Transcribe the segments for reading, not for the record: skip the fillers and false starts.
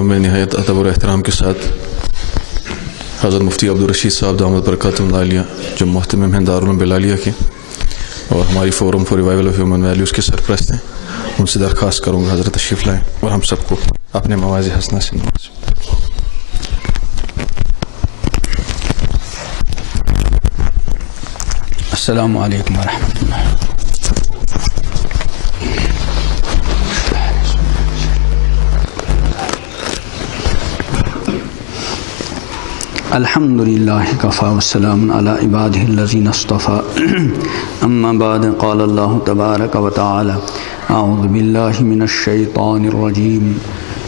میں نہایت ادب اور احترام کے ساتھ حضرت مفتی عبدالرشید صاحب دامت برکاتہم العالیہ جو محتمم ہیں دارالعلوم بلالیہ کے اور ہماری forum for revival of human values کے سرپرست ہیں، ان سے درخواست کروں گا حضرت تشریف لائیں اور ہم سب کو اپنے مواضع حسنہ سے نوازیں۔ السلام علیکم ورحمۃ اللہ۔ الحمد للہ کفا والسلام علی عبادہ الذین اصطفى اما بعد قال اللہ تبارک و تعالی اعوذ باللہ من الشیطان الرجیم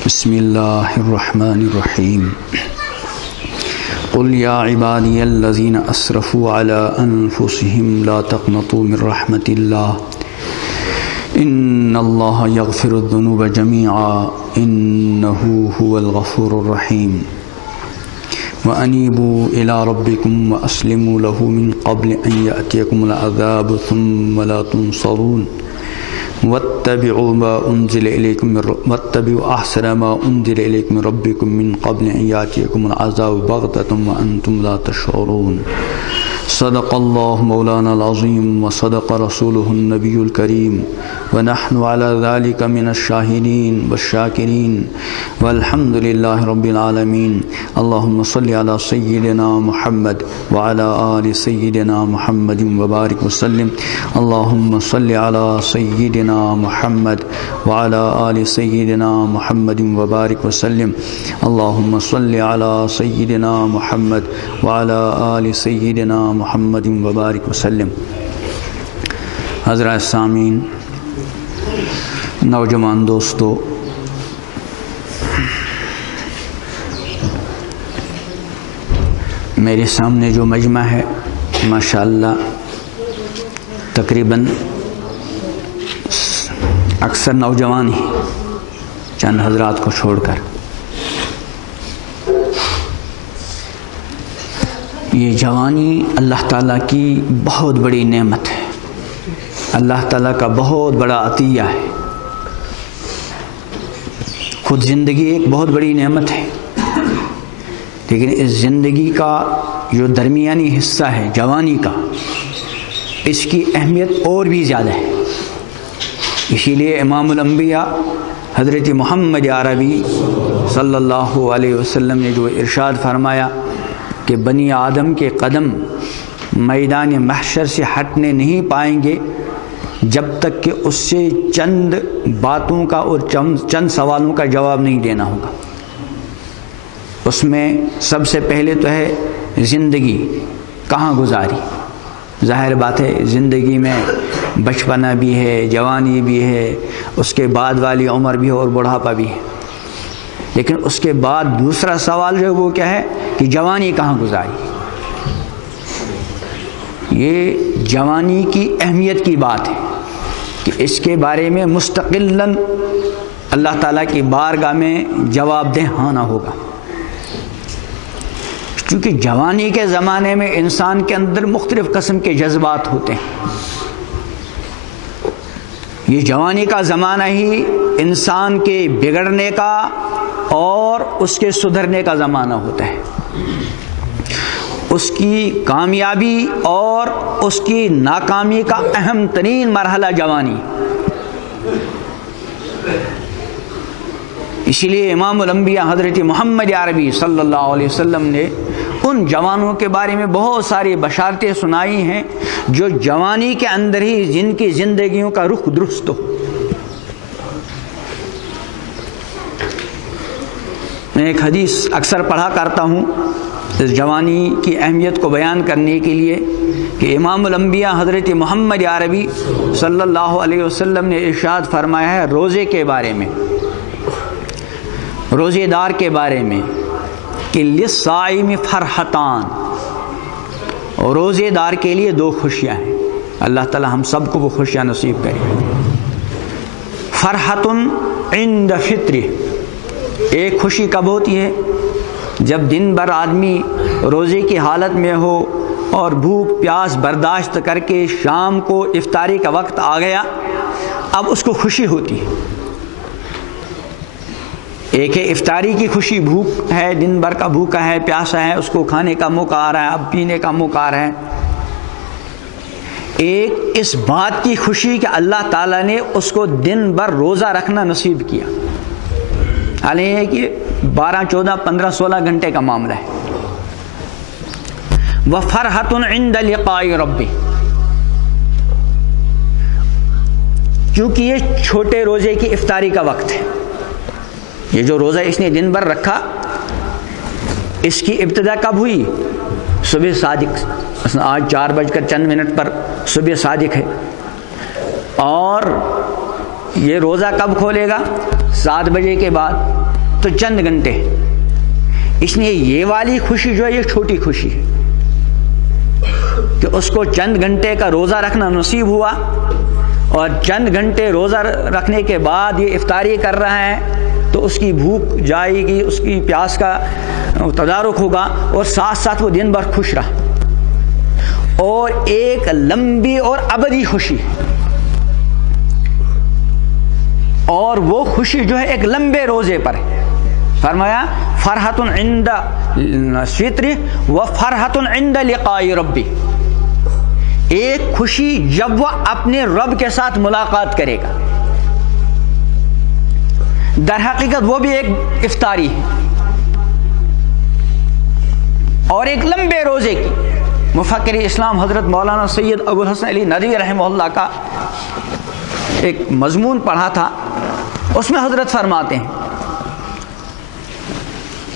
بسم اللہ الرحمن الرحیم قل یا عبادی الذین اسرفوا علی انفسهم لا تقنطوا من رحمت اللہ ان اللہ یغفر الذنوب جميعا انہ هو الغفور الرحیم وَأَنِيبُوا إِلَىٰ رَبِّكُمْ وَأَسْلِمُوا لَهُ مِنْ قَبْلِ أَنْ يَأْتِيَكُمُ الْعَذَابُ ثُمَّ لَا تُنصَرُونَ وَاتَّبِعُوا أَحْسَنَ مَا أُنزِلَ إِلَيْكُمْ مِنْ رَبِّكُمْ مِنْ قَبْلِ أَنْ يَأْتِيَكُمُ الْعَذَابُ بَغْتَةً وَأَنْتُمْ لَا تَشْعُرُونَ صدق اللہ مولانا العظیم وصدق رسولہ النبی الکریم ونحن علی ذلک من الشاہدین والشاکرین والحمد للہ رب العالمین۔ اللہم صلی علی سیدنا محمد وعلی آل سیدنا محمد وبارک وسلم۔ اللہم صلی علی سیدنا محمد وعلی آل سیدنا محمد وبارک وسلم۔ اللہم صلی علی سیدنا محمد وعلی آل سیدنا محمد وبارک وسلم۔ حضرات سامعین، نوجوان دوستو، میرے سامنے جو مجمع ہے ماشاءاللہ تقریباً اکثر نوجوان ہی، چند حضرات کو چھوڑ کر۔ یہ جوانی اللہ تعالیٰ کی بہت بڑی نعمت ہے، اللہ تعالیٰ کا بہت بڑا عطیہ ہے۔ خود زندگی ایک بہت بڑی نعمت ہے، لیکن اس زندگی کا جو درمیانی حصہ ہے جوانی کا، اس کی اہمیت اور بھی زیادہ ہے۔ اسی لیے امام الانبیاء حضرت محمد عربی صلی اللہ علیہ وسلم نے جو ارشاد فرمایا کہ بنی آدم کے قدم میدان محشر سے ہٹنے نہیں پائیں گے جب تک کہ اس سے چند باتوں کا اور چند سوالوں کا جواب نہیں دینا ہوگا۔ اس میں سب سے پہلے تو ہے زندگی کہاں گزاری۔ ظاہر بات ہے زندگی میں بچپنا بھی ہے، جوانی بھی ہے، اس کے بعد والی عمر بھی ہے اور بڑھاپا بھی ہے، لیکن اس کے بعد دوسرا سوال جو ہے وہ کیا ہے کہ جوانی کہاں گزاری۔ یہ جوانی کی اہمیت کی بات ہے کہ اس کے بارے میں مستقلاً اللہ تعالیٰ کی بارگاہ میں جواب دہ ہونا ہوگا، کیونکہ جوانی کے زمانے میں انسان کے اندر مختلف قسم کے جذبات ہوتے ہیں۔ یہ جوانی کا زمانہ ہی انسان کے بگڑنے کا اور اس کے سدھرنے کا زمانہ ہوتا ہے، اس کی کامیابی اور اس کی ناکامی کا اہم ترین مرحلہ جوانی۔ اسی لیے امام الانبیاء حضرت محمد عربی صلی اللہ علیہ وسلم نے ان جوانوں کے بارے میں بہت ساری بشارتیں سنائی ہیں جو جوانی کے اندر ہی جن کی زندگیوں کا رخ درست ہو۔ میں ایک حدیث اکثر پڑھا کرتا ہوں اس جوانی کی اہمیت کو بیان کرنے کے لیے کہ امام الانبیاء حضرت محمد عربی صلی اللہ علیہ وسلم نے ارشاد فرمایا ہے روزے کے بارے میں، روزے دار کے بارے میں کہ للصائم فرحتان، اور روزے دار کے لیے دو خوشیاں ہیں۔ اللہ تعالی ہم سب کو وہ خوشیاں نصیب کرے۔ فرحت عند فطرہ، ایک خوشی کب ہوتی ہے جب دن بھر آدمی روزے کی حالت میں ہو اور بھوک پیاس برداشت کر کے شام کو افطاری کا وقت آ گیا، اب اس کو خوشی ہوتی ہے۔ ایک ہے افطاری کی خوشی، بھوک ہے، دن بھر کا بھوکا ہے، پیاسا ہے، اس کو کھانے کا موقع آ رہا ہے، اب پینے کا موقع آ رہا ہے۔ ایک اس بات کی خوشی کہ اللہ تعالیٰ نے اس کو دن بھر روزہ رکھنا نصیب کیا، حالانکہ کہ 12 14 15 16 گھنٹے کا معاملہ ہے۔ وَفَرْحَةٌ عِنْدَ لِقَاءِ رَبِّ، کیونکہ یہ چھوٹے روزے کی افطاری کا وقت ہے۔ یہ جو روزہ اس نے دن بھر رکھا، اس کی ابتدا کب ہوئی؟ صبح صادق، آج 4 بج کر چند منٹ پر صبح صادق ہے، اور یہ روزہ کب کھولے گا؟ 7 بجے کے بعد، تو چند گھنٹے۔ اس لیے یہ والی خوشی جو ہے یہ چھوٹی خوشی ہے کہ اس کو چند گھنٹے کا روزہ رکھنا نصیب ہوا، اور چند گھنٹے روزہ رکھنے کے بعد یہ افطاری کر رہا ہے، تو اس کی بھوک جائے گی، اس کی پیاس کا تدارک ہوگا، اور ساتھ ساتھ وہ دن بھر خوش رہا، اور ایک لمبی اور ابدی خوشی، اور وہ خوشی جو ہے ایک لمبے روزے پر ہے۔ فرمایا فرحۃ عند فطر و فرحۃ عند لقاء ربی، ایک خوشی جب وہ اپنے رب کے ساتھ ملاقات کرے گا، در حقیقت وہ بھی ایک افطاری ہے، اور ایک لمبے روزے کی۔ مفکر اسلام حضرت مولانا سید ابو الحسن علی ندوی رحمہ اللہ کا ایک مضمون پڑھا تھا، اس میں حضرت فرماتے ہیں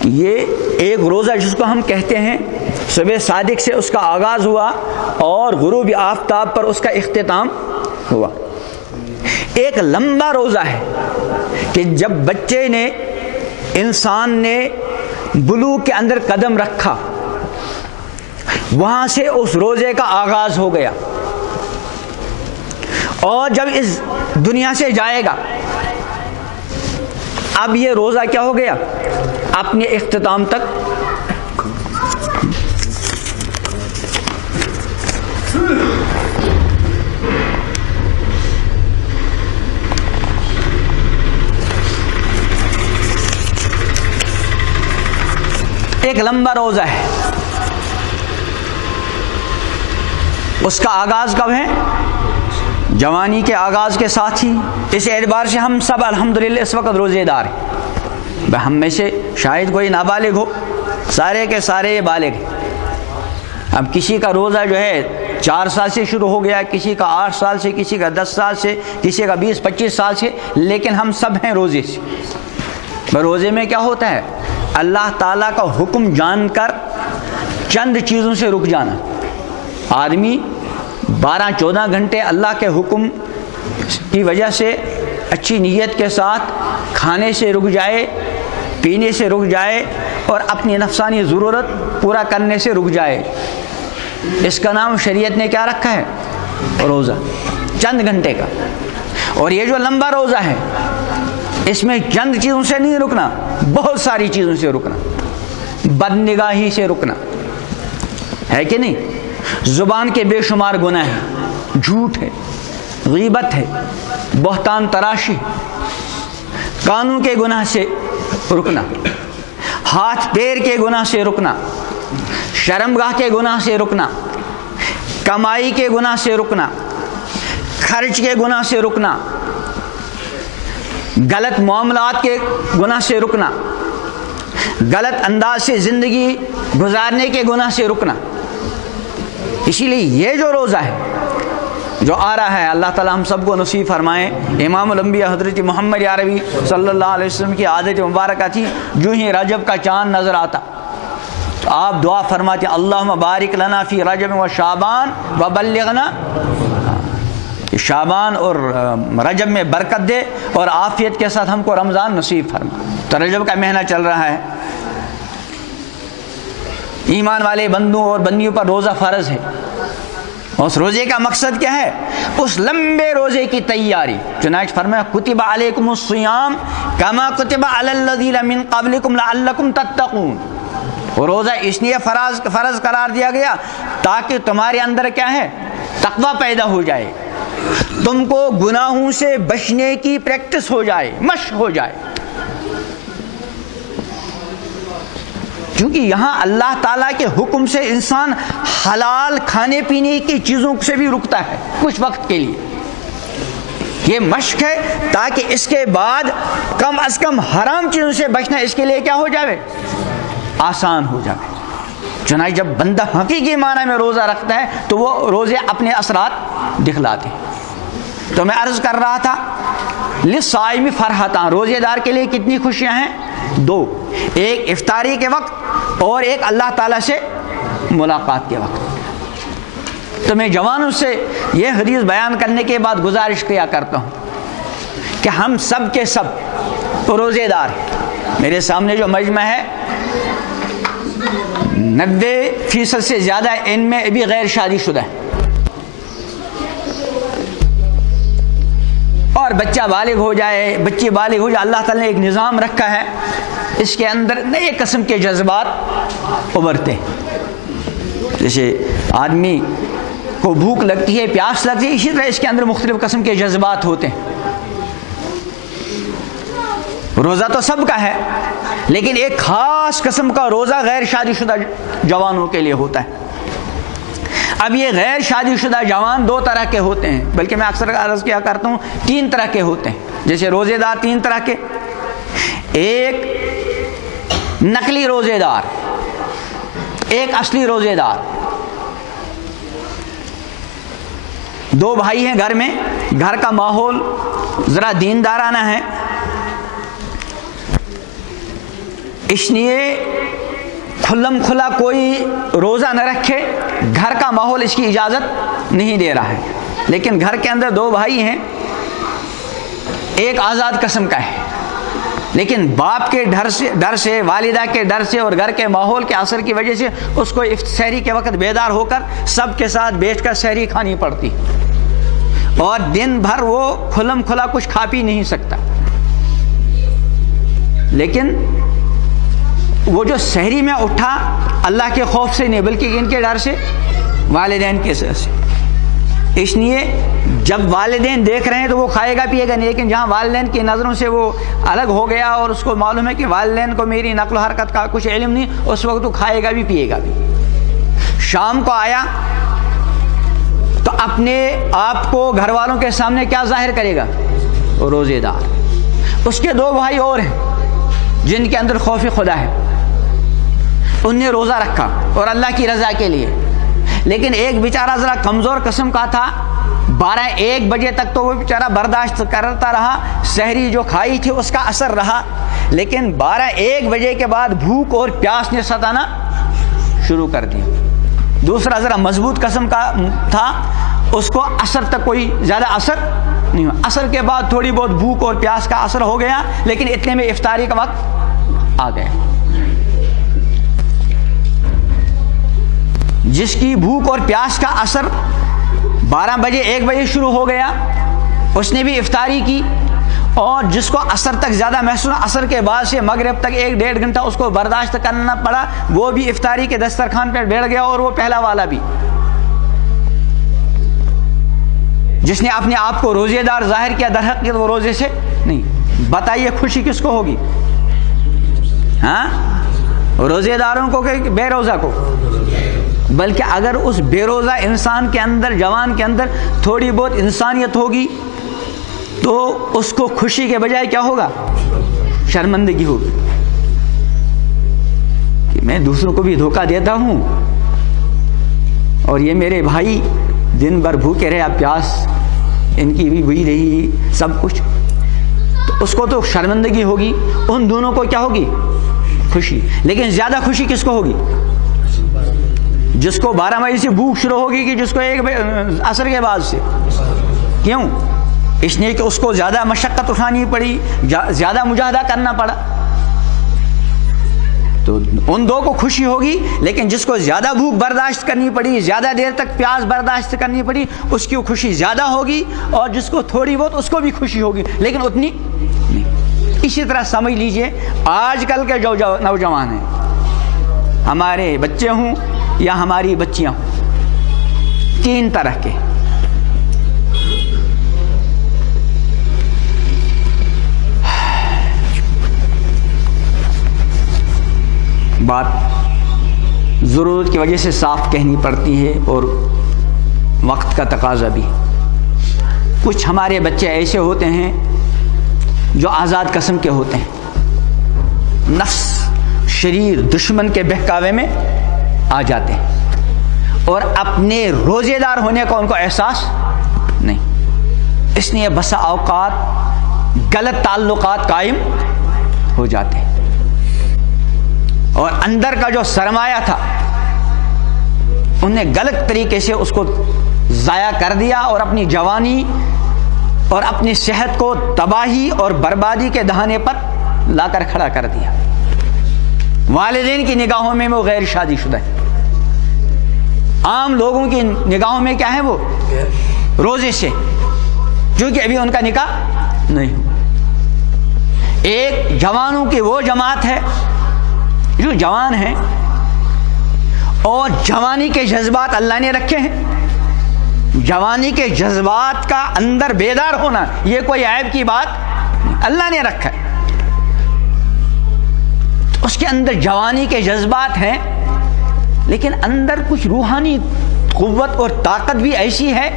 یہ ایک روزہ جس کو ہم کہتے ہیں صبح صادق سے اس کا آغاز ہوا اور غروب آفتاب پر اس کا اختتام ہوا، ایک لمبا روزہ ہے کہ جب بچے نے، انسان نے بلوغ کے اندر قدم رکھا، وہاں سے اس روزے کا آغاز ہو گیا، اور جب اس دنیا سے جائے گا اب یہ روزہ کیا ہو گیا؟ اپنے اختتام تک ایک لمبا روزہ ہے۔ اس کا آغاز کب ہے؟ جوانی کے آغاز کے ساتھ ہی۔ اس اعتبار سے ہم سب الحمدللہ اس وقت روزے دار ہیں۔ ہم میں سے شاید کوئی نابالغ ہو، سارے کے سارے یہ بالغ ہیں۔ اب کسی کا روزہ جو ہے 4 سال سے شروع ہو گیا، کسی کا 8 سال سے، کسی کا 10 سال سے، کسی کا 20 25 سال سے، لیکن ہم سب ہیں روزے سے۔ روزے میں کیا ہوتا ہے؟ اللہ تعالیٰ کا حکم جان کر چند چیزوں سے رک جانا۔ آدمی 12 14 گھنٹے اللہ کے حکم کی وجہ سے اچھی نیت کے ساتھ کھانے سے رک جائے، پینے سے رک جائے، اور اپنی نفسانی ضرورت پورا کرنے سے رک جائے، اس کا نام شریعت نے کیا رکھا ہے؟ روزہ، چند گھنٹے کا۔ اور یہ جو لمبا روزہ ہے اس میں چند چیزوں سے نہیں رکنا، بہت ساری چیزوں سے رکنا، بد نگاہی سے رکنا ہے کہ نہیں؟ زبان کے بے شمار گناہ ہیں، جھوٹ ہے، غیبت ہے، بہتان تراشی، کانوں کے گناہ سے رکنا، ہاتھ پیر کے گناہ سے رکنا، شرمگاہ کے گناہ سے رکنا، کمائی کے گناہ سے رکنا، خرچ کے گناہ سے رکنا، غلط معاملات کے گناہ سے رکنا، غلط انداز سے زندگی گزارنے کے گناہ سے رکنا۔ اسی لیے یہ جو روزہ ہے جو آ رہا ہے، اللہ تعالی ہم سب کو نصیب فرمائے۔ امام الانبیاء حضرت محمد عربی صلی اللہ علیہ وسلم کی عادت مبارکہ تھی، جو ہی رجب کا چاند نظر آتا تو آپ دعا فرماتے اللہم بارک لنا فی رجب و شعبان و بلغنا، شعبان اور رجب میں برکت دے اور عافیت کے ساتھ ہم کو رمضان نصیب فرما۔ تو رجب کا مہینہ چل رہا ہے، ایمان والے بندوں اور بندیوں پر روزہ فرض ہے۔ اس روزے کا مقصد کیا ہے؟ اس لمبے روزے کی تیاری۔ چنانچہ فرمایا کتب علیکم الصیام کما کتب علی الذین من قبلکم لعلکم تتقون۔ روزہ اس لیے فرض قرار دیا گیا تاکہ تمہارے اندر کیا ہے؟ تقوی پیدا ہو جائے، تم کو گناہوں سے بچنے کی پریکٹس ہو جائے، مشق ہو جائے۔ کیونکہ یہاں اللہ تعالیٰ کے حکم سے انسان حلال کھانے پینے کی چیزوں سے بھی رکتا ہے کچھ وقت کے لیے. یہ مشق ہے تاکہ اس کے بعد کم از کم حرام چیزوں سے بچنا اس کے لیے کیا ہو جائے؟ آسان ہو جائے. چنانچہ جب بندہ حقیقی معنی میں روزہ رکھتا ہے تو وہ روزے اپنے اثرات دکھلاتے ہیں. تو میں عرض کر رہا تھا للصائم فرحتان، روزے دار کے لیے کتنی خوشیاں ہیں؟ 2، ایک افطاری کے وقت اور ایک اللہ تعالیٰ سے ملاقات کے وقت. تو میں جوانوں سے یہ حدیث بیان کرنے کے بعد گزارش کیا کرتا ہوں کہ ہم سب کے سب روزے دار ہیں. میرے سامنے جو مجمع ہے 90% سے زیادہ ان میں ابھی غیر شادی شدہ ہے، اور بچہ بالغ ہو جائے، بچی بالغ ہو جائے، اللہ تعالیٰ نے ایک نظام رکھا ہے، اس کے اندر نئے قسم کے جذبات ابھرتے ہیں. جیسے آدمی کو بھوک لگتی ہے، پیاس لگتی ہے، اسی طرح اس کے اندر مختلف قسم کے جذبات ہوتے ہیں. روزہ تو سب کا ہے، لیکن ایک خاص قسم کا روزہ غیر شادی شدہ جوانوں کے لیے ہوتا ہے. اب یہ غیر شادی شدہ جوان 2 طرح کے ہوتے ہیں، بلکہ میں اکثر عرض کیا کرتا ہوں 3 طرح کے ہوتے ہیں. جیسے روزے دار 3 طرح کے، ایک نقلی روزے دار، ایک اصلی روزے دار. 2 بھائی ہیں گھر میں، گھر کا ماحول ذرا دیندارانہ ہے، اس لیے کھلم کھلا کوئی روزہ نہ رکھے، گھر کا ماحول اس کی اجازت نہیں دے رہا ہے. لیکن گھر کے اندر 2 بھائی ہیں، ایک آزاد قسم کا ہے، لیکن باپ کے ڈر سے، والدہ کے ڈر سے اور گھر کے ماحول کے اثر کی وجہ سے اس کو سحری کے وقت بیدار ہو کر سب کے ساتھ بیٹھ کر سحری کھانی پڑتی، اور دن بھر وہ کھلم کھلا کچھ کھا پی نہیں سکتا. لیکن وہ جو سحری میں اٹھا اللہ کے خوف سے نہیں بلکہ ان کے ڈر سے، والدین کے سے. اس لیے جب والدین دیکھ رہے ہیں تو وہ کھائے گا پیے گا نہیں، لیکن جہاں والدین کی نظروں سے وہ الگ ہو گیا اور اس کو معلوم ہے کہ والدین کو میری نقل و حرکت کا کچھ علم نہیں، اس وقت وہ کھائے گا بھی پیے گا بھی. شام کو آیا تو اپنے آپ کو گھر والوں کے سامنے کیا ظاہر کرے گا؟ روزے دار. اس کے 2 بھائی اور ہیں جن کے اندر خوف خدا ہے، انہوں نے روزہ رکھا اور اللہ کی رضا کے لیے. لیکن ایک بیچارہ ذرا کمزور قسم کا تھا، 12-1 بجے تک تو وہ بیچارہ برداشت کرتا رہا، سحری جو کھائی تھی اس کا اثر رہا. لیکن 12-1 بجے کے بعد بھوک اور پیاس نے ستانا شروع کر دی. دوسرا ذرا مضبوط قسم کا تھا، اس کو اثر تک کوئی زیادہ اثر نہیں ہوا. اثر کے بعد تھوڑی بہت بھوک اور پیاس کا اثر ہو گیا، لیکن اتنے میں افطاری کا وقت آ گیا. جس کی بھوک اور پیاس کا اثر 12 بجے 1 بجے شروع ہو گیا اس نے بھی افطاری کی، اور جس کو اثر تک زیادہ محسوس، اثر کے بعد سے مغرب تک 1-1.5 گھنٹہ اس کو برداشت کرنا پڑا، وہ بھی افطاری کے دسترخوان پر بیٹھ گیا، اور وہ پہلا والا بھی جس نے اپنے آپ کو روزے دار ظاہر کیا، در حقیقت وہ روزے سے نہیں. بتائیے خوشی کس کو ہوگی؟ ہاں، روزے داروں کو کہ بے روزہ کو؟ بلکہ اگر اس بے روزہ انسان کے اندر، جوان کے اندر تھوڑی بہت انسانیت ہوگی تو اس کو خوشی کے بجائے کیا ہوگا؟ شرمندگی ہوگی کہ میں دوسروں کو بھی دھوکہ دیتا ہوں اور یہ میرے بھائی دن بھر بھوکے رہے، اب پیاس ان کی بھی ہوئی رہی سب کچھ، تو اس کو تو شرمندگی ہوگی. ان دونوں کو کیا ہوگی؟ خوشی. لیکن زیادہ خوشی کس کو ہوگی؟ جس کو 12 بجے سے بھوک شروع ہوگی کہ جس کو 1 عصر کے بعد سے. کیوں؟ اس لیے کہ اس کو زیادہ مشقت اٹھانی پڑی، زیادہ مجاہدہ کرنا پڑا. تو ان 2 کو خوشی ہوگی، لیکن جس کو زیادہ بھوک برداشت کرنی پڑی، زیادہ دیر تک پیاس برداشت کرنی پڑی، اس کی خوشی زیادہ ہوگی، اور جس کو تھوڑی بہت اس کو بھی خوشی ہوگی لیکن اتنی نہیں. اسی طرح سمجھ لیجئے آج کل کے جو نوجوان ہیں، ہمارے بچے ہوں یا ہماری بچیاں ہوں، 3 طرح کے. بات ضرورت کی وجہ سے صاف کہنی پڑتی ہے اور وقت کا تقاضا بھی. کچھ ہمارے بچے ایسے ہوتے ہیں جو آزاد قسم کے ہوتے ہیں، نفس شریر دشمن کے بہکاوے میں آ جاتے ہیں اور اپنے روزے دار ہونے کا ان کو احساس نہیں. اس لیے بسا اوقات غلط تعلقات قائم ہو جاتے ہیں اور اندر کا جو سرمایہ تھا انہیں غلط طریقے سے اس کو ضائع کر دیا اور اپنی جوانی اور اپنی صحت کو تباہی اور بربادی کے دہانے پر لا کر کھڑا کر دیا. والدین کی نگاہوں میں وہ غیر شادی شدہ ہے، عام لوگوں کی نگاہوں میں کیا ہے؟ وہ روزے سے، کیونکہ ابھی ان کا نکاح نہیں ہوا. ایک جوانوں کی وہ جماعت ہے جو جوان ہیں اور جوانی کے جذبات اللہ نے رکھے ہیں. جوانی کے جذبات کا اندر بیدار ہونا یہ کوئی عیب کی بات اللہ نے رکھا ہے. اس کے اندر جوانی کے جذبات ہیں لیکن اندر کچھ روحانی قوت اور طاقت بھی ایسی ہے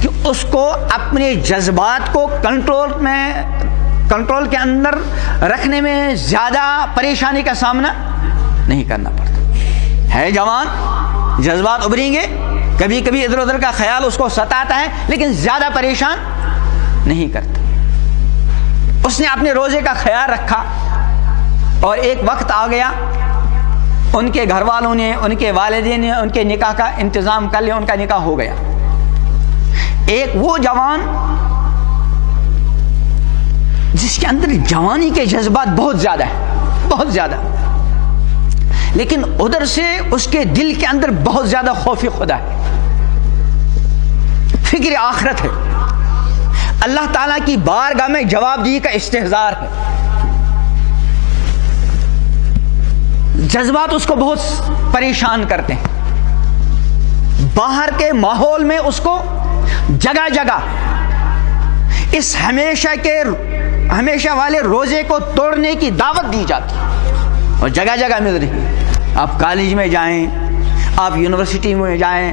کہ اس کو اپنے جذبات کو کنٹرول کے اندر رکھنے میں زیادہ پریشانی کا سامنا نہیں کرنا پڑتا. ہے جوان، جذبات ابھریں گے، کبھی کبھی ادھر ادھر کا خیال اس کو ستاتا ہے لیکن زیادہ پریشان نہیں کرتا. اس نے اپنے روزے کا خیال رکھا اور ایک وقت آ گیا ان کے گھر والوں نے، ان کے والدین نے ان کے نکاح کا انتظام کر لیا، ان کا نکاح ہو گیا. ایک وہ جوان جس کے اندر جوانی کے جذبات بہت زیادہ ہیں، بہت زیادہ، لیکن ادھر سے اس کے دل کے اندر بہت زیادہ خوف خدا ہے، فکر آخرت ہے، اللہ تعالیٰ کی بارگاہ میں جواب دہی کا استحضار ہے. جذبات اس کو بہت پریشان کرتے ہیں. باہر کے ماحول میں اس کو جگہ جگہ اس ہمیشہ والے روزے کو توڑنے کی دعوت دی جاتی اور جگہ جگہ مل رہی ہے. آپ کالج میں جائیں، آپ یونیورسٹی میں جائیں،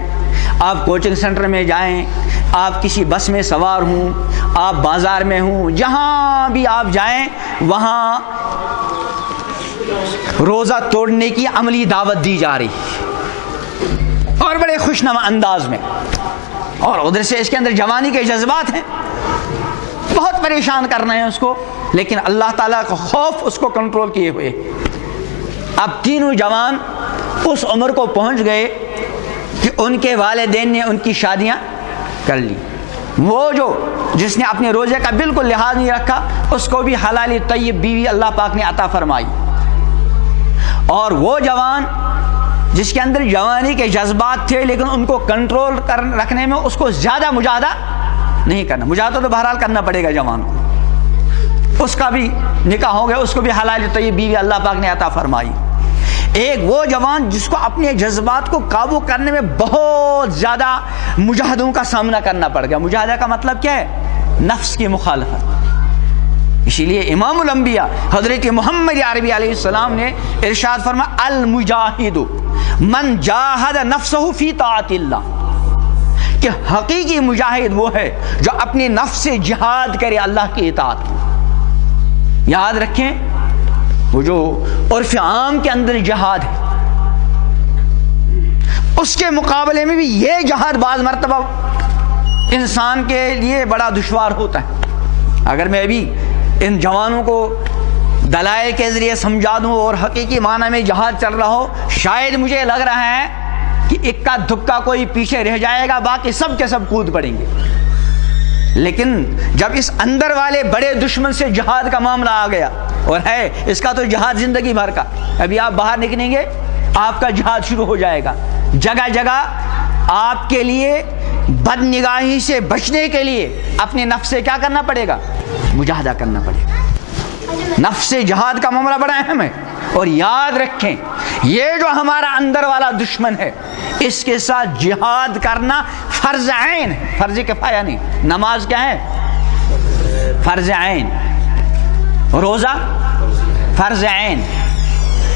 آپ کوچنگ سینٹر میں جائیں، آپ کسی بس میں سوار ہوں، آپ بازار میں ہوں، جہاں بھی آپ جائیں وہاں روزہ توڑنے کی عملی دعوت دی جا رہی اور بڑے خوشنما انداز میں. اور ادھر سے اس کے اندر جوانی کے جذبات ہیں، بہت پریشان کرنا ہے اس کو، لیکن اللہ تعالیٰ کا خوف اس کو کنٹرول کیے ہوئے. اب تینوں جوان اس عمر کو پہنچ گئے کہ ان کے والدین نے ان کی شادیاں کر لی. وہ جس نے اپنے روزے کا بالکل لحاظ نہیں رکھا اس کو بھی حلال طیب بیوی اللہ پاک نے عطا فرمائی. اور وہ جوان جس کے اندر جوانی کے جذبات تھے لیکن ان کو کنٹرول رکھنے میں اس کو زیادہ مجاہدہ نہیں کرنا. مجاہدہ تو بہرحال کرنا پڑے گا جوان کو. اس کا بھی نکاح ہو گیا، اس کو بھی حلال طیب بیوی اللہ پاک نے عطا فرمائی. ایک وہ جوان جس کو اپنے جذبات کو قابو کرنے میں بہت زیادہ مجاہدوں کا سامنا کرنا پڑ گیا. مجاہدہ کا مطلب کیا ہے؟ نفس کی مخالفت. اسی لیے امام الانبیاء حضرت محمد عربی علیہ السلام نے ارشاد فرمایا المجاہد من جاہد نفسہ فی طاعت اللہ، کہ حقیقی مجاہد وہ ہے جو اپنے نفس سے جہاد کرے اللہ کی اطاعت. یاد رکھیں وہ جو عرف عام کے اندر جہاد ہے اس کے مقابلے میں بھی یہ جہاد بعض مرتبہ انسان کے لیے بڑا دشوار ہوتا ہے. اگر میں ابھی ان جوانوں کو دلائل کے ذریعے سمجھا دوں اور حقیقی معنی میں جہاد چل رہا ہو، شاید مجھے لگ رہا ہے کہ اکا دھکا کوئی پیچھے رہ جائے گا، باقی سب کے سب کود پڑیں گے. لیکن جب اس اندر والے بڑے دشمن سے جہاد کا معاملہ آ گیا، اور ہے اس کا تو جہاد زندگی بھر کا، ابھی آپ باہر نکلیں گے آپ کا جہاد شروع ہو جائے گا. جگہ جگہ آپ کے لیے بد نگاہی سے بچنے کے لیے اپنے نفس سے کیا کرنا پڑے گا؟ مجاہدہ کرنا پڑے گا. نفس سے جہاد کا معاملہ بڑا اہم ہے. اور یاد رکھیں یہ جو ہمارا اندر والا دشمن ہے اس کے ساتھ جہاد کرنا فرض عین ہے، فرض کفایہ نہیں. نماز کیا ہے؟ فرض عین. روزہ فرض عین.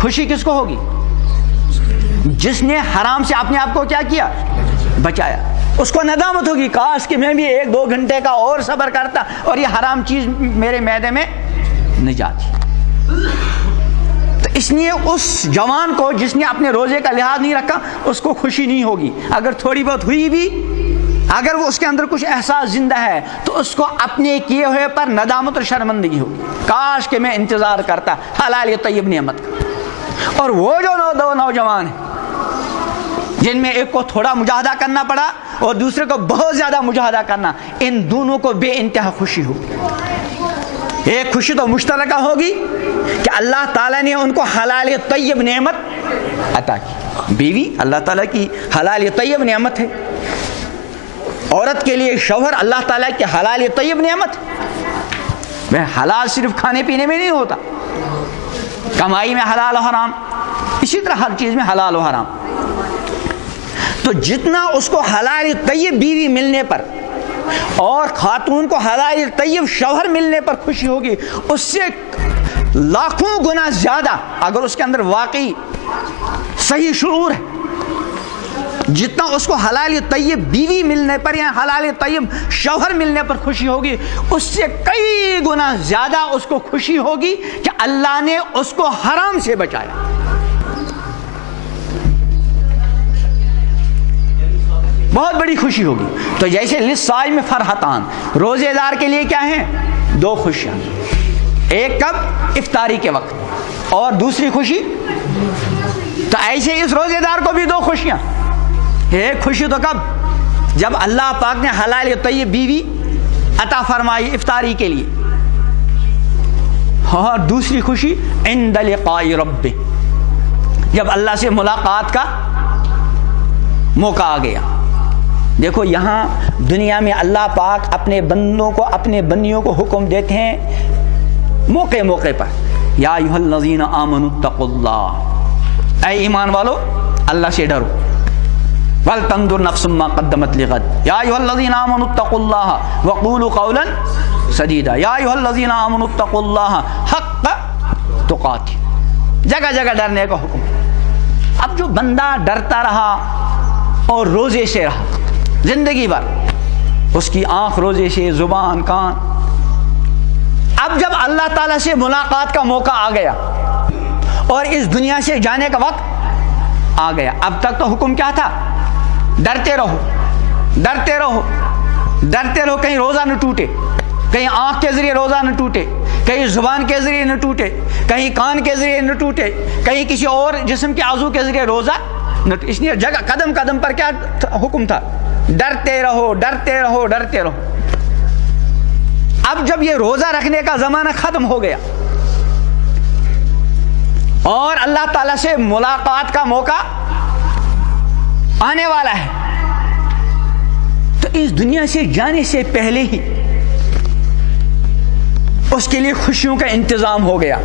خوشی کس کو ہوگی؟ جس نے حرام سے اپنے آپ کو کیا کیا؟ بچایا. اس کو ندامت ہوگی کاش کہ میں بھی 1-2 گھنٹے کا اور صبر کرتا اور یہ حرام چیز میرے معدے میں نہ جاتی. تو اس لیے اس جوان کو جس نے اپنے روزے کا لحاظ نہیں رکھا اس کو خوشی نہیں ہوگی. اگر تھوڑی بہت ہوئی بھی، اگر وہ اس کے اندر کچھ احساس زندہ ہے تو اس کو اپنے کیے ہوئے پر ندامت اور شرمندگی ہوگی. کاش کہ میں انتظار کرتا حلال طیب نعمت کا. اور وہ جو دو نوجوان ہیں جن میں ایک کو تھوڑا مجاہدہ کرنا پڑا اور دوسرے کو بہت زیادہ مجاہدہ کرنا، ان دونوں کو بے انتہا خوشی ہوگی. ایک خوشی تو مشترکہ ہوگی کہ اللہ تعالیٰ نے ان کو حلال طیب نعمت عطا کی. بیوی اللہ تعالیٰ کی حلال طیب نعمت ہے. عورت کے لیے شوہر اللہ تعالیٰ کی حلال طیب نعمت. وہ حلال صرف کھانے پینے میں نہیں ہوتا، کمائی میں حلال و حرام، اسی طرح ہر چیز میں حلال و حرام. تو جتنا اس کو حلال طیب بیوی ملنے پر اور خاتون کو حلال طیب شوہر ملنے پر خوشی ہوگی، اس سے لاکھوں گنا زیادہ اگر اس کے اندر واقعی صحیح شعور ہے، جتنا اس کو حلال طیب بیوی ملنے پر یا حلال طیب شوہر ملنے پر خوشی ہوگی، اس سے کئی گنا زیادہ اس کو خوشی ہوگی کہ اللہ نے اس کو حرام سے بچایا. بہت بڑی خوشی ہوگی. تو جیسے للصائم فرحتان، روزے دار کے لیے کیا ہیں؟ 2 خوشیاں. ایک کب؟ افطاری کے وقت، اور دوسری خوشی. تو ایسے اس روزے دار کو بھی 2 خوشیاں. ایک خوشی تو کب؟ جب اللہ پاک نے حلال طیب بیوی عطا فرمائی افطاری کے لیے. اور دوسری خوشی عند لقاء رب، جب اللہ سے ملاقات کا موقع آ گیا. دیکھو یہاں دنیا میں اللہ پاک اپنے بندوں کو، اپنے بندیوں کو حکم دیتے ہیں موقع موقع پر، یا ایھا الذین آمنوا اتقوا اللہ، اے ایمان والو اللہ سے ڈرو. ولتنظر نفس ما قدمت لغد، یا ایھا الذین آمنوا اتقوا اللہ وقولوا قولا سدیدا، یا ایھا الذین آمنوا اتقوا اللہ حق تقاته. جگہ جگہ ڈرنے کا حکم. اب جو بندہ ڈرتا رہا اور روزے سے رہا زندگی بھر، اس کی آنکھ روزے سے، زبان، کان، اب جب اللہ تعالیٰ سے ملاقات کا موقع آ گیا اور اس دنیا سے جانے کا وقت آ گیا، اب تک تو حکم کیا تھا؟ ڈرتے رہو، ڈرتے رہو، ڈرتے رہو، کہیں روزہ نہ ٹوٹے، کہیں آنکھ کے ذریعے روزہ نہ ٹوٹے، کہیں زبان کے ذریعے نہ ٹوٹے، کہیں کان کے ذریعے نہ ٹوٹے، کہیں کسی اور جسم کے عضو کے ذریعے روزہ نہ ٹوٹے. اس لیے جگہ قدم قدم پر کیا حکم تھا؟ ڈرتے رہو، ڈرتے رہو، ڈرتے رہو. اب جب یہ روزہ رکھنے کا زمانہ ختم ہو گیا اور اللہ تعالیٰ سے ملاقات کا موقع آنے والا ہے، تو اس دنیا سے جانے سے پہلے ہی اس کے لیے خوشیوں کا انتظام ہو گیا.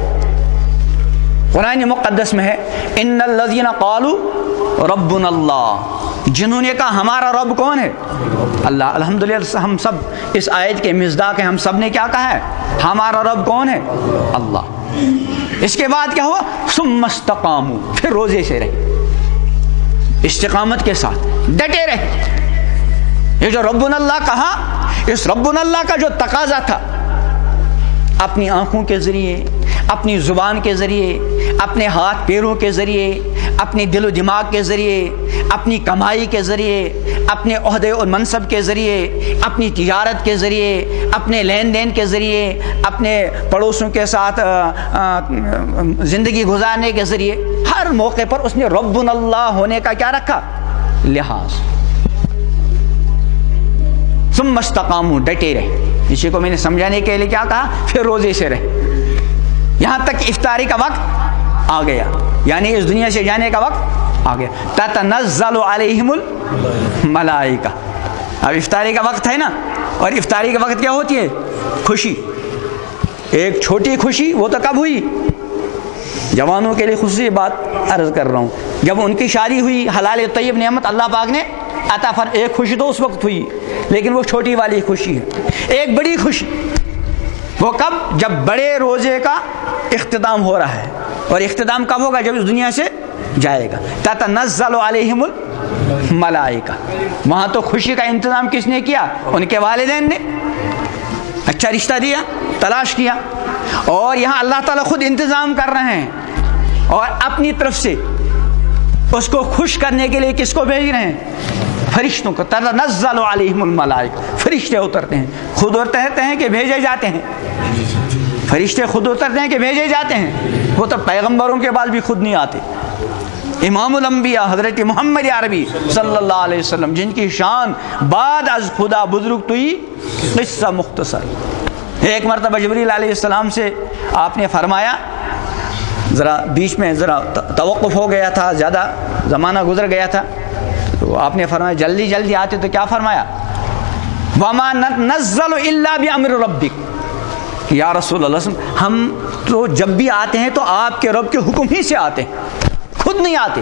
قرآن مقدس میں ہے ان الذین قالوا ربنا اللہ، جنہوں نے کہا ہمارا رب کون ہے؟ اللہ. الحمدللہ ہم سب اس آیت کے مصداق ہیں، ہم سب نے کیا کہا ہے؟ ہمارا رب کون ہے؟ اللہ. اس کے بعد کیا ہوا؟ ثم استقاموا، پھر روزے سے رہے، استقامت کے ساتھ ڈٹے رہے. یہ جو ربنا اللہ کہا، اس ربنا اللہ کا جو تقاضا تھا، اپنی آنکھوں کے ذریعے، اپنی زبان کے ذریعے، اپنے ہاتھ پیروں کے ذریعے، اپنے دل و دماغ کے ذریعے، اپنی کمائی کے ذریعے، اپنے عہدے اور منصب کے ذریعے، اپنی تجارت کے ذریعے، اپنے لین دین کے ذریعے، اپنے پڑوسوں کے ساتھ زندگی گزارنے کے ذریعے، ہر موقع پر اس نے ربنا اللہ ہونے کا کیا رکھا؟ لحاظ. ثم استقاموا، ڈٹے رہے. اسی کو میں نے سمجھانے کے لیے کیا کہا؟ پھر روزے سے رہے یہاں تک افطاری کا وقت آ گیا، یعنی اس دنیا سے جانے کا وقت آ گیا. تتنزل علیہم الملائکہ. اب افطاری کا وقت ہے نا، اور افطاری کا وقت کیا ہوتی ہے؟ خوشی. ایک چھوٹی خوشی وہ تو کب ہوئی؟ جوانوں کے لیے خصوصی بات عرض کر رہا ہوں، جب ان کی شادی ہوئی، حلال طیب نعمت اللہ پاک نے عطا فرمائی، ایک خوشی تو اس وقت ہوئی، لیکن وہ چھوٹی والی خوشی ہے. ایک بڑی خوشی وہ کب؟ جب بڑے روزے کا اختتام ہو رہا ہے اور اختتام کب ہوگا؟ جب اس دنیا سے جائے گا. تتنزل علیہم الملائکہ. وہاں تو خوشی کا انتظام کس نے کیا؟ ان کے والدین نے. اچھا رشتہ دیا، تلاش کیا. اور یہاں اللہ تعالیٰ خود انتظام کر رہے ہیں اور اپنی طرف سے اس کو خوش کرنے کے لیے کس کو بھیج رہے ہیں؟ فرشتوں کو. تتنزل علیہم الملائکہ. فرشتے اترتے ہیں. خود اترتے ہیں کہ بھیجے جاتے ہیں؟ فرشتے خود اترتے ہیں کہ بھیجے جاتے ہیں؟ وہ تو پیغمبروں کے بعد بھی خود نہیں آتے. امام الانبیاء حضرت محمد عربی صلی اللہ علیہ وسلم، جن کی شان بعد از خدا بزرگ توئی قصہ مختصر. ایک مرتبہ جبریل علیہ السلام سے آپ نے فرمایا، ذرا بیچ میں ذرا توقف ہو گیا تھا، زیادہ زمانہ گزر گیا تھا، تو آپ نے فرمایا جلدی جلدی آتے. تو کیا فرمایا؟ وَمَا نَنَزَّلُ إِلَّا بِأَمْرِ رَبِّكَ. یا رسول اللہ صلی اللہ علیہ وسلم، ہم تو جب بھی آتے ہیں تو آپ کے رب کے حکم ہی سے آتے ہیں، خود نہیں آتے.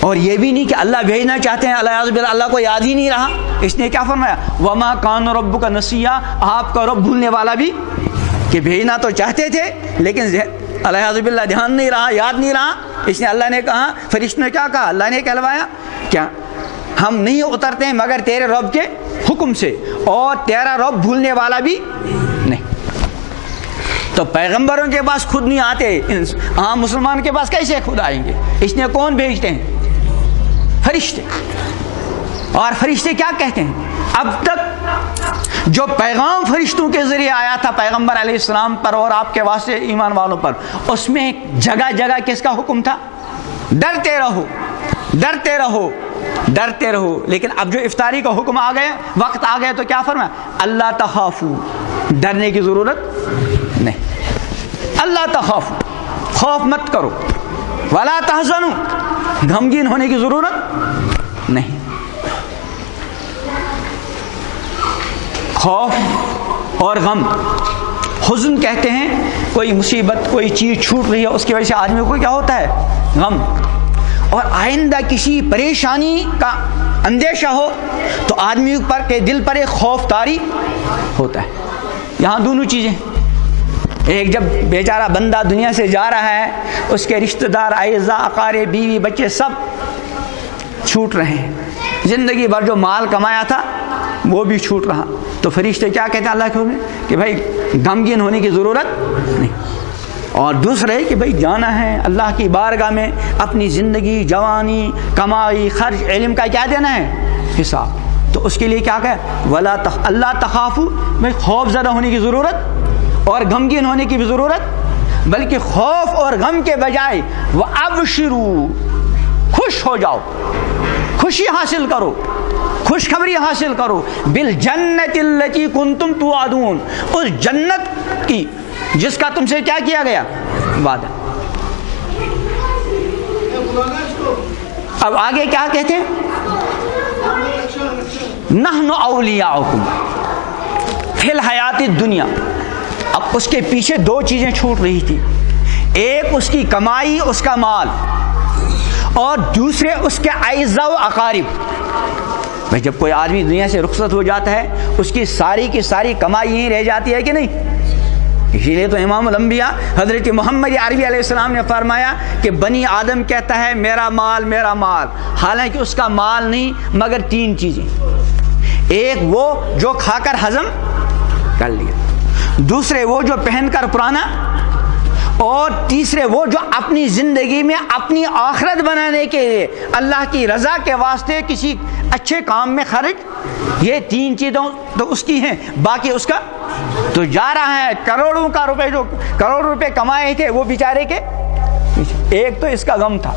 اور یہ بھی نہیں کہ اللہ بھیجنا چاہتے ہیں، اللہ کو یاد ہی نہیں رہا. اس نے کیا فرمایا؟ وَمَا كَانَ رَبُّكَ نَسِيًّا. آپ کا رب بھولنے والا بھی، کہ بھیجنا تو چاہتے تھے لیکن الحمد باللہ دھیان نہیں رہا، یاد نہیں رہا. اس نے اللہ نے کہا، فرشتوں نے کیا کہا؟ اللہ نے کہلوایا کیا ہم نہیں اترتے ہیں مگر تیرے رب کے حکم سے، اور تیرا رب بھولنے والا بھی نہیں. تو پیغمبروں کے پاس خود نہیں آتے، عام مسلمان کے پاس کیسے خود آئیں گے؟ اس نے کون بھیجتے ہیں؟ فرشتے. اور فرشتے کیا کہتے ہیں؟ اب تک جو پیغام فرشتوں کے ذریعے آیا تھا پیغمبر علیہ السلام پر اور آپ کے واسطے ایمان والوں پر، اس میں جگہ جگہ کس کا حکم تھا؟ ڈرتے رہو، ڈرتے رہو، ڈرتے رہو. لیکن اب جو افطاری کا حکم آ گیا، وقت آ گیا، تو کیا فرمایا؟ اللہ تخافو. ڈرنے کی ضرورت نہیں. اللہ تخافو، خوف مت کرو. ولا تحزنو، غمگین ہونے کی ضرورت نہیں. خوف اور غم، حزن کہتے ہیں کوئی مصیبت، کوئی چیز چھوٹ رہی ہے، اس کی وجہ سے آدمی کو کیا ہوتا ہے؟ غم. اور آئندہ کسی پریشانی کا اندیشہ ہو تو آدمی پر کے دل پر ایک خوف طاری ہوتا ہے. یہاں دونوں چیزیں، ایک جب بیچارہ بندہ دنیا سے جا رہا ہے، اس کے رشتہ دار، اعزاء، اقارب، بیوی، بچے سب چھوٹ رہے ہیں. زندگی بھر جو مال کمایا تھا وہ بھی چھوٹ رہا. تو فرشتے کیا کہتے ہیں اللہ کے حکم کہ بھائی غمگین ہونے کی ضرورت نہیں. اور دوسرے کہ بھائی جانا ہے اللہ کی بارگاہ میں، اپنی زندگی، جوانی، کمائی، خرچ، علم کا کیا دینا ہے؟ حساب. تو اس کے لیے کیا کہا؟ اللہ تخافو، بھائی خوف زدہ ہونے کی ضرورت اور غمگین ہونے کی بھی ضرورت، بلکہ خوف اور غم کے بجائے وَأَبْشِرُوا، خوش ہو جاؤ، خوشی حاصل کرو، خوشخبری حاصل کرو. بالجنت التی کنتم توعدون، اس جنت کی جس کا تم سے کیا کیا گیا؟ وعدہ. اب آگے کیا کہتے ہیں؟ نحن اولیاؤکم فی الحیات الدنیا. اب اس کے پیچھے دو چیزیں چھوٹ رہی تھی، ایک اس کی کمائی، اس کا مال، اور دوسرے اس کے اعزاء و اقارب. بھائی جب کوئی آدمی دنیا سے رخصت ہو جاتا ہے، اس کی ساری کمائی یہیں رہ جاتی ہے کہ نہیں؟ اسی لیے تو امام الانبیاء حضرت محمد عربی علیہ السلام نے فرمایا کہ بنی آدم کہتا ہے میرا مال، میرا مال. حالانکہ اس کا مال نہیں مگر تین چیزیں، ایک وہ جو کھا کر ہضم کر لیا، دوسرے وہ جو پہن کر پرانا، اور تیسرے وہ جو اپنی زندگی میں اپنی آخرت بنانے کے لیے اللہ کی رضا کے واسطے کسی اچھے کام میں خرچ. یہ تین چیزیں تو اس کی ہیں، باقی اس کا تو جا رہا ہے. کروڑوں کا روپے، جو کروڑ روپے کمائے تھے وہ بیچارے کے. ایک تو اس کا غم تھا،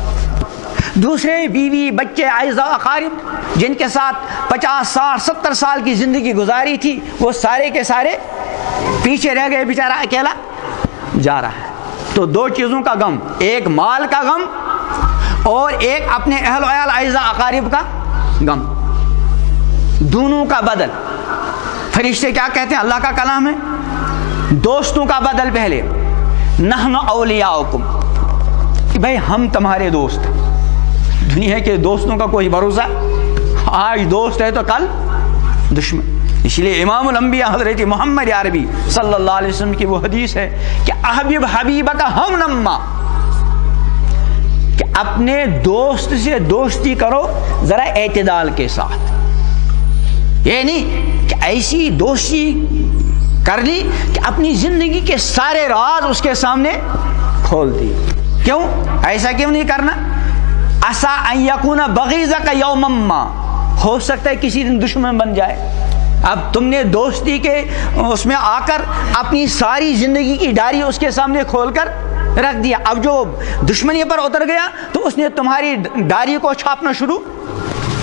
دوسرے بیوی، بچے، اعزاء، اقارب جن کے ساتھ 50 60 70 سال کی زندگی گزاری تھی، وہ سارے کے سارے پیچھے رہ گئے، بیچارہ اکیلا جا رہا ہے. تو دو چیزوں کا غم، ایک مال کا غم اور ایک اپنے اہل و عیال، اعزاء، اقارب کا غم. دونوں کا بدل. فرشتے کیا کہتے ہیں؟ اللہ کا کلام ہے. دوستوں کا بدل پہلے، نحن اولیاؤکم، کہ بھائی ہم تمہارے دوست ہیں. دنیا کے دوستوں کا کوئی بھروسہ، آج دوست ہے تو کل دشمن. اس لیے امام الانبیاء حضرت محمد عربی صلی اللہ علیہ وسلم کی وہ حدیث ہے کہ احبب حبیبک ہونما، کہ اپنے دوست سے دوستی کرو ذرا اعتدال کے ساتھ. یہ نہیں کہ ایسی دوستی کر لی کہ اپنی زندگی کے سارے راز اس کے سامنے کھول دی. کیوں ایسا کیوں نہیں کرنا؟ عسیٰ ان یکون بغیضک یوما ما، ہو سکتا ہے کسی دن دشمن بن جائے. اب تم نے دوستی کے اس میں آ کر اپنی ساری زندگی کی ڈائری اس کے سامنے کھول کر رکھ دیا. اب جو دشمنی پر اتر گیا تو اس نے تمہاری ڈائری کو چھاپنا شروع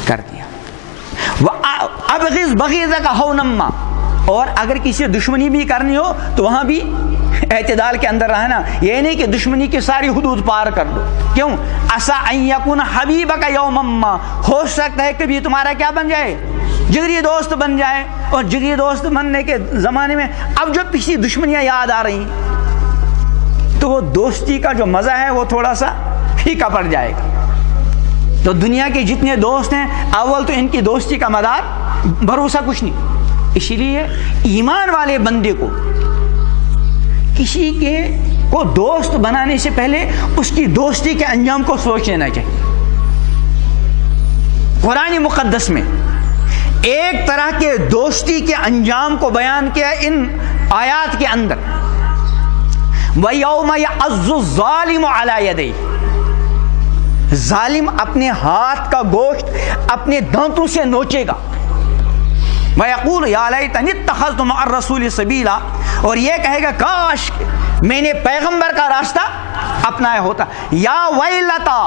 کر دیا. ابغض بغیضک ہونما، اور اگر کسی دشمنی بھی کرنی ہو تو وہاں بھی اعتدال کے اندر رہنا. یہ نہیں کہ دشمنی کی ساری حدود پار کر دو. کیوں؟ عسیٰ ان یکون حبیبک یوما ما، ہو سکتا ہے کبھی تمہارا کیا بن جائے؟ جگری دوست بن جائے. اور جگری دوست بننے کے زمانے میں اب جو پچھلی دشمنیاں یاد آ رہی تو وہ دوستی کا جو مزہ ہے وہ تھوڑا سا پھیکا پڑ جائے گا. تو دنیا کے جتنے دوست ہیں اول تو ان کی دوستی کا مدار بھروسہ کچھ نہیں. اسی لیے ایمان والے بندے کو کسی کے کو دوست بنانے سے پہلے اس کی دوستی کے انجام کو سوچ لینا چاہیے. قرآن مقدس میں ایک طرح کے دوستی کے انجام کو بیان کیا ان آیات کے اندر. وَيَوْمَ يَعَضُّ الظَّالِمُ عَلَى يَدَيْهِ، ظالم اپنے ہاتھ کا گوشت اپنے دانتوں سے نوچے گا. وَيَقُولُ يَا لَيْتَنِي اتَّخَذْتُ مَعَ الرَّسُولِ سَبِيلًا، اور یہ کہے گا کاش میں نے پیغمبر کا راستہ اپنایا ہوتا. یا ویلتا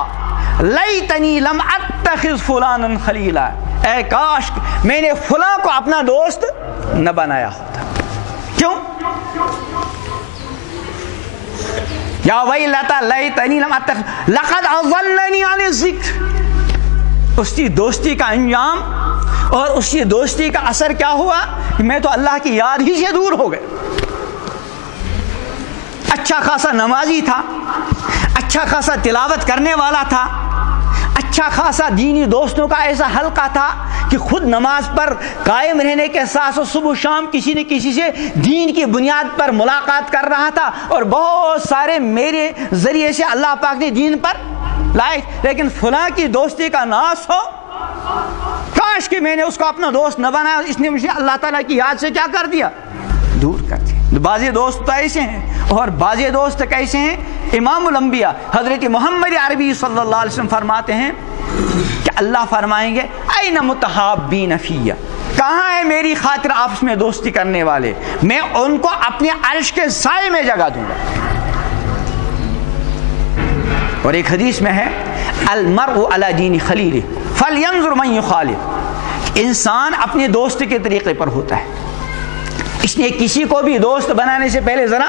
لیتنی لم اتخذ فلانا خلیلا، اے کاش میں نے فلاں کو اپنا دوست نہ بنایا ہوتا. کیوں؟ یا ویلتا لیتنی لم اتخذ لقد اضلنی عن الذکر، اس کی دوستی کا انجام اور اس کی دوستی کا اثر کیا ہوا کہ میں تو اللہ کی یاد ہی سے دور ہو گئے. اچھا خاصا نمازی تھا، اچھا خاصا تلاوت کرنے والا تھا، اچھا خاصا دینی دوستوں کا ایسا حلقہ تھا کہ خود نماز پر قائم رہنے کے ساتھ صبح و شام کسی نہ کسی سے دین کی بنیاد پر ملاقات کر رہا تھا، اور بہت سارے میرے ذریعے سے اللہ پاک نے دین پر لائے. لیکن فلاں کی دوستی کا ناس ہو، کاش کہ میں نے اس کو اپنا دوست نہ بنایا، اس نے مجھے اللہ تعالیٰ کی یاد سے کیا کر دیا؟ دور کر دیا. بعض دوست تو ایسے ہیں، اور بعض دوست کیسے ہیں؟ امام الانبیاء حضرت محمد عربی صلی اللہ علیہ وسلم فرماتے ہیں کہ اللہ فرمائیں گے این متحابین فی، کہاں ہے میری خاطر آپس میں دوستی کرنے والے؟ میں ان کو اپنے عرش کے سائے میں جگہ دوں گا. اور ایک حدیث میں ہے المرء علی دین خلیلہ فلینظر من یخالف، انسان اپنے دوست کے طریقے پر ہوتا ہے. اس لیے کسی کو بھی دوست بنانے سے پہلے ذرا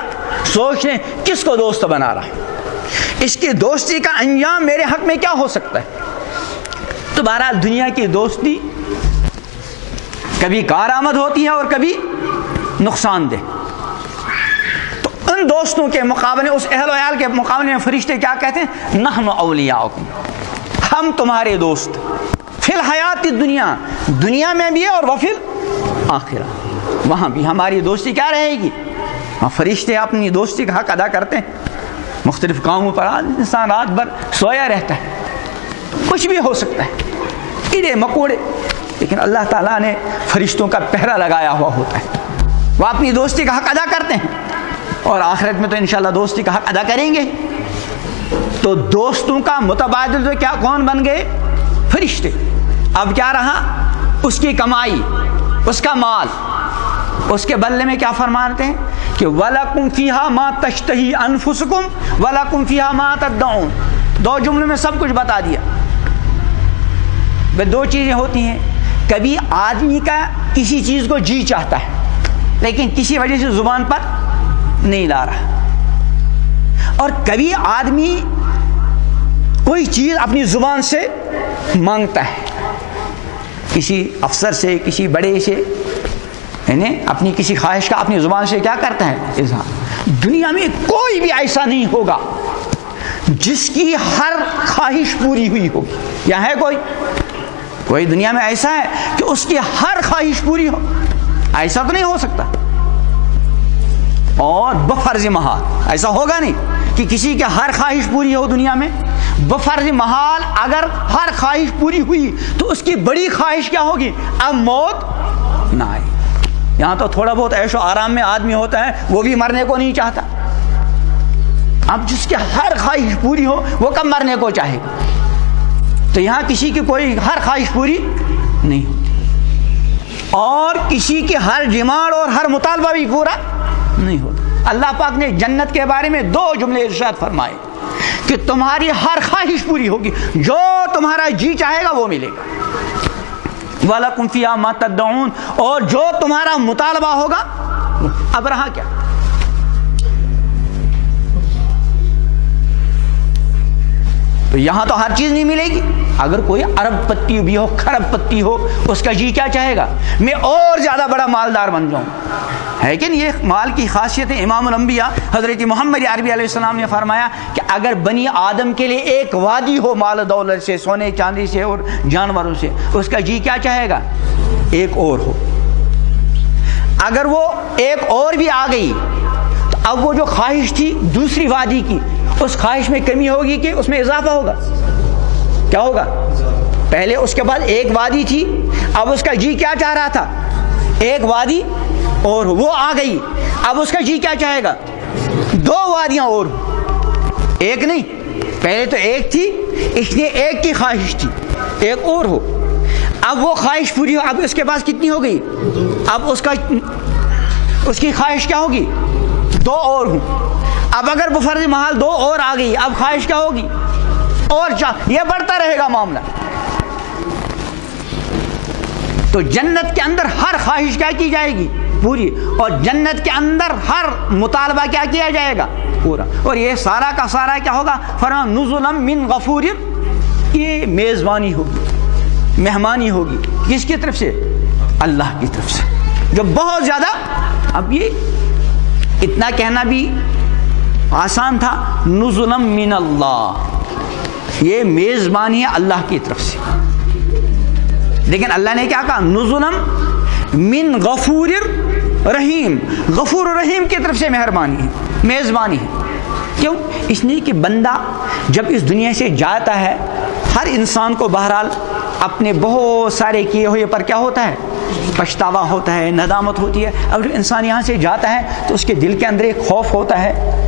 سوچ لیں کس کو دوست بنا رہا ہے، اس کی دوستی کا انجام میرے حق میں کیا ہو سکتا ہے. تو بہرحال دنیا کی دوستی کبھی کارآمد ہوتی ہے اور کبھی نقصان دہ. تو ان دوستوں کے مقابلے، اس اہل و عیال کے مقابلے میں فرشتے کیا کہتے ہیں؟ نحن اولیاؤکم، ہم تمہارے دوست فی الحیات دنیا، دنیا میں بھی اور وفی الآخرہ، وہاں بھی ہماری دوستی کیا رہے گی. فرشتے اپنی دوستی کا حق ادا کرتے ہیں. مختلف کاموں پر انسان رات بھر سویا رہتا ہے، کچھ بھی ہو سکتا ہے، کیڑے مکوڑے، لیکن اللہ تعالیٰ نے فرشتوں کا پہرا لگایا ہوا ہوتا ہے. وہ اپنی دوستی کا حق ادا کرتے ہیں، اور آخرت میں تو انشاءاللہ دوستی کا حق ادا کریں گے. تو دوستوں کا متبادل تو کیا کون بن گئے؟ فرشتے. اب کیا رہا؟ اس کی کمائی، اس کا مال، اس کے بدلے میں کیا فرماتے ہیں کہ وَلَكُمْ فِيهَا مَا تَشْتَهِي أَنفُسُكُمْ وَلَكُمْ فِيهَا مَا تَدَّعُونَ. دو جملوں میں سب کچھ بتا دیا. دو چیزیں ہوتی ہیں، کبھی آدمی کا کسی چیز کو جی چاہتا ہے لیکن کسی وجہ سے زبان پر نہیں لا رہا، اور کبھی آدمی کوئی چیز اپنی زبان سے مانگتا ہے، کسی افسر سے، کسی بڑے سے، یعنی اپنی کسی خواہش کا اپنی زبان سے کیا کرتا ہے؟ اظہار. دنیا میں کوئی بھی ایسا نہیں ہوگا جس کی ہر خواہش پوری ہوئی ہوگی. یا ہے کوئی دنیا میں ایسا ہے کہ اس کی ہر خواہش پوری ہو؟ ایسا تو نہیں ہو سکتا. اور بفرض محال ایسا ہوگا نہیں کہ کسی کی ہر خواہش پوری ہو دنیا میں. بفرض محال اگر ہر خواہش پوری ہوئی تو اس کی بڑی خواہش کیا ہوگی؟ اب موت نہ آئے. یہاں تو تھوڑا بہت عیش و آرام میں آدمی ہوتا ہے, وہ بھی مرنے کو نہیں چاہتا. اب جس کی ہر خواہش پوری ہو وہ کب مرنے کو چاہے گا؟ تو یہاں کسی کی کوئی ہر خواہش پوری نہیں ہوتی, اور کسی کی ہر ڈیمانڈ اور ہر مطالبہ بھی پورا نہیں ہوتا. اللہ پاک نے جنت کے بارے میں 2 جملے ارشاد فرمائے کہ تمہاری ہر خواہش پوری ہوگی, جو تمہارا جی چاہے گا وہ ملے گا. وَلَكُمْ فِيهَا مَا تَدَّعُونَ, اور جو تمہارا مطالبہ ہوگا. اب رہا کیا؟ تو یہاں تو ہر چیز نہیں ملے گی. اگر کوئی ارب پتی بھی ہو, خرب پتی ہو, اس کا جی کیا چاہے گا؟ میں اور زیادہ بڑا مالدار بن جاؤں. ہے کہ نہیں؟ یہ مال کی خاصیت ہے. امام الانبیاء حضرت محمد عربی علیہ السلام نے فرمایا کہ اگر بنی آدم کے لیے ایک وادی ہو مال دولت سے, سونے چاندی سے اور جانوروں سے, اس کا جی کیا چاہے گا؟ ایک اور ہو. اگر وہ ایک اور بھی آ گئی تو اب وہ جو خواہش تھی دوسری وادی کی, اس خواہش میں کمی ہوگی کہ اس میں اضافہ ہوگا؟ کیا ہوگا؟ پہلے اس کے بعد ایک وادی تھی, اب اس کا جی کیا چاہ رہا تھا؟ ایک وادی اور وہ آ گئی, اب اس کا جی کیا چاہے گا؟ 2 وادیاں اور. ایک نہیں, پہلے تو ایک تھی, اس لیے ایک کی خواہش تھی, ایک اور ہو. اب وہ خواہش پوری ہو, اب اس کے پاس کتنی ہو گئی؟ اب اس کی خواہش کیا ہوگی؟ 2 اور ہوں. اب اگر بفرض محال 2 اور آ گئی, اب خواہش کیا ہوگی؟ اور یہ بڑھتا رہے گا معاملہ. تو جنت کے اندر ہر خواہش کیا کی جائے گی؟ پوری. اور جنت کے اندر ہر مطالبہ کیا کیا جائے گا؟ پورا. اور یہ سارا کا سارا کیا ہوگا؟ فرمان نزلا من غفور, یہ میزبانی ہوگی, مہمانی ہوگی. کس کی طرف سے؟ اللہ کی طرف سے, جو بہت زیادہ. اب یہ اتنا کہنا بھی آسان تھا, نزلا من اللہ, یہ میزبانی ہے اللہ کی طرف سے. لیکن اللہ نے کیا کہا؟ نزلا من غفور رحیم, غفور رحیم کی طرف سے مہربانی ہے, میزبانی ہے. کیوں؟ اس لیے کہ بندہ جب اس دنیا سے جاتا ہے, ہر انسان کو بہرحال اپنے بہت سارے کیے ہوئے پر کیا ہوتا ہے؟ پچھتاوا ہوتا ہے, ندامت ہوتی ہے. اب جب انسان یہاں سے جاتا ہے تو اس کے دل کے اندر ایک خوف ہوتا ہے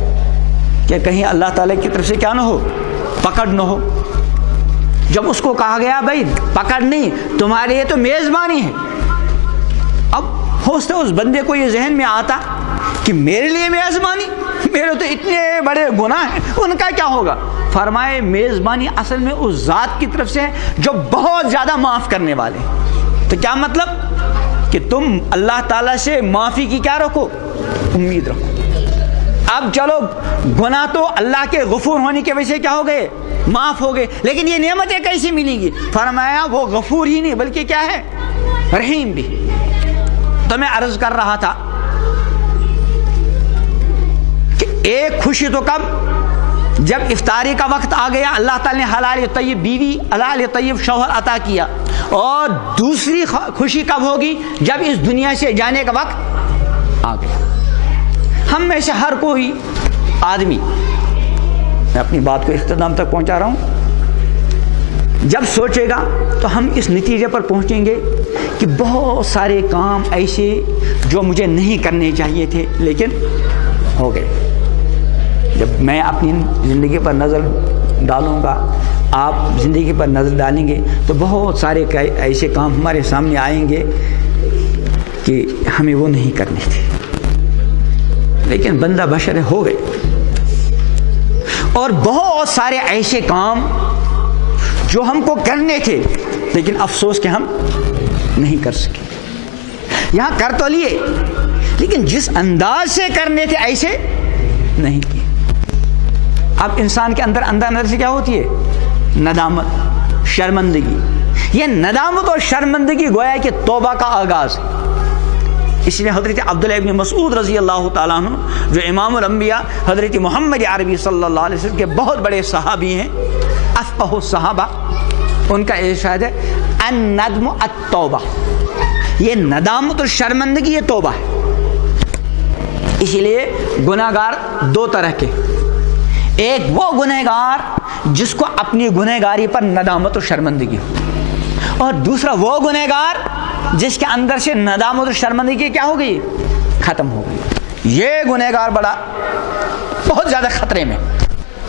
کہ کہیں اللہ تعالیٰ کی طرف سے کیا نہ ہو, پکڑ نہ ہو. جب اس کو کہا گیا بھائی پکڑ نہیں, تمہارے یہ تو میزبانی ہے. اب ہو سکتا اس بندے کو یہ ذہن میں آتا کہ میرے لیے میزبانی, میرے تو اتنے بڑے گناہ ہیں, ان کا کیا ہوگا؟ فرمائے میزبانی اصل میں اس ذات کی طرف سے جو بہت زیادہ معاف کرنے والے. تو کیا مطلب؟ کہ تم اللہ تعالیٰ سے معافی کی کیا رکھو؟ امید رکھو. اب چلو گناہ تو اللہ کے غفور ہونے کی وجہ سے کیا ہو گئے؟ معاف ہو گئے. لیکن یہ نعمتیں کیسی ملیں گی؟ فرمایا وہ غفور ہی نہیں بلکہ کیا ہے؟ رحیم بھی. تو میں عرض کر رہا تھا کہ ایک خوشی تو کب؟ جب افطاری کا وقت آ گیا, اللہ تعالی نے حلال طیب بیوی, حلال طیب شوہر عطا کیا. اور دوسری خوشی کب ہوگی؟ جب اس دنیا سے جانے کا وقت آ گیا. ہم میں سے ہر کوئی آدمی, میں اپنی بات کو اختتام تک پہنچا رہا ہوں, جب سوچے گا تو ہم اس نتیجے پر پہنچیں گے کہ بہت سارے کام ایسے جو مجھے نہیں کرنے چاہیے تھے لیکن ہو گئے. جب میں اپنی زندگی پر نظر ڈالوں گا, آپ زندگی پر نظر ڈالیں گے, تو بہت سارے ایسے کام ہمارے سامنے آئیں گے کہ ہمیں وہ نہیں کرنے تھے, لیکن بندہ بشر ہو گئے. اور بہت سارے ایسے کام جو ہم کو کرنے تھے لیکن افسوس کہ ہم نہیں کر سکے. یہاں کر تو لیے لیکن جس انداز سے کرنے تھے ایسے نہیں کیے. اب انسان کے اندر سے کیا ہوتی ہے؟ ندامت, شرمندگی. یہ ندامت اور شرمندگی گویا کہ توبہ کا آغاز ہے. اس لیے حضرت عبداللہ ابن مسعود رضی اللہ تعالیٰ عنہ, جو امام الانبیاء حضرت محمد عربی صلی اللہ علیہ وسلم کے بہت بڑے صحابی ہیں, افقہ الصحابہ, ان کا ارشاد ہے الندم التوبہ, یہ ندامت اور شرمندگی یہ توبہ ہے. اسی لیے گناہگار دو طرح کے، ایک وہ گنہگار جس کو اپنی گنہگاری پر ندامت و شرمندگی ہو، اور دوسرا وہ گنہگار جس کے اندر سے ندامت و شرمندگی کیا ہو گئی؟ ختم ہو گئی. یہ گنہگار بہت زیادہ خطرے میں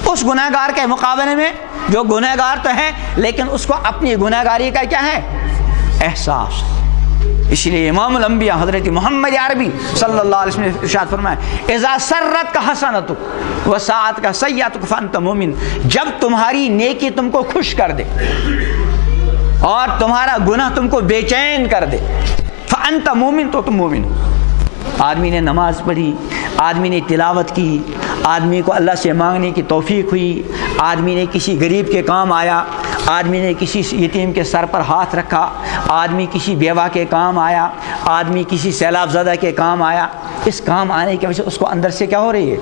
اس گنہگار کے مقابلے میں جو گنہگار تو ہے لیکن اس کو اپنی گنہگاری کا کیا ہے؟ احساس. اسی لیے امام الانبیاء حضرت محمد عربی صلی اللہ علیہ وسلم نے ارشاد فرمایا اذا سرت کا حسنتک وساعت کا سیئتک فانت مومن، جب تمہاری نیکی تم کو خوش کر دے اور تمہارا گناہ تم کو بے چین کر دے فانت مومن، تو تم مومن. آدمی نے نماز پڑھی، آدمی نے تلاوت کی، آدمی کو اللہ سے مانگنے کی توفیق ہوئی، آدمی نے کسی غریب کے کام آیا، آدمی نے کسی یتیم کے سر پر ہاتھ رکھا، آدمی کسی بیوہ کے کام آیا، آدمی کسی سیلاب زدہ کے کام آیا. اس کام آنے کی وجہ سے اس کو اندر سے کیا ہو رہی ہے؟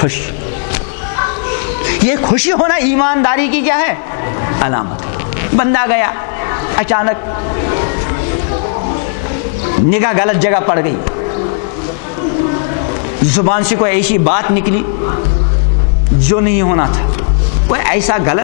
خوشی. یہ خوشی ہونا ایمانداری کی کیا ہے؟ علامت ہے. بندہ گیا اچانک نگاہ غلط جگہ پڑ گئی، زبان سے کوئی ایسی بات نکلی جو نہیں ہونا تھا، کوئی ایسا غلط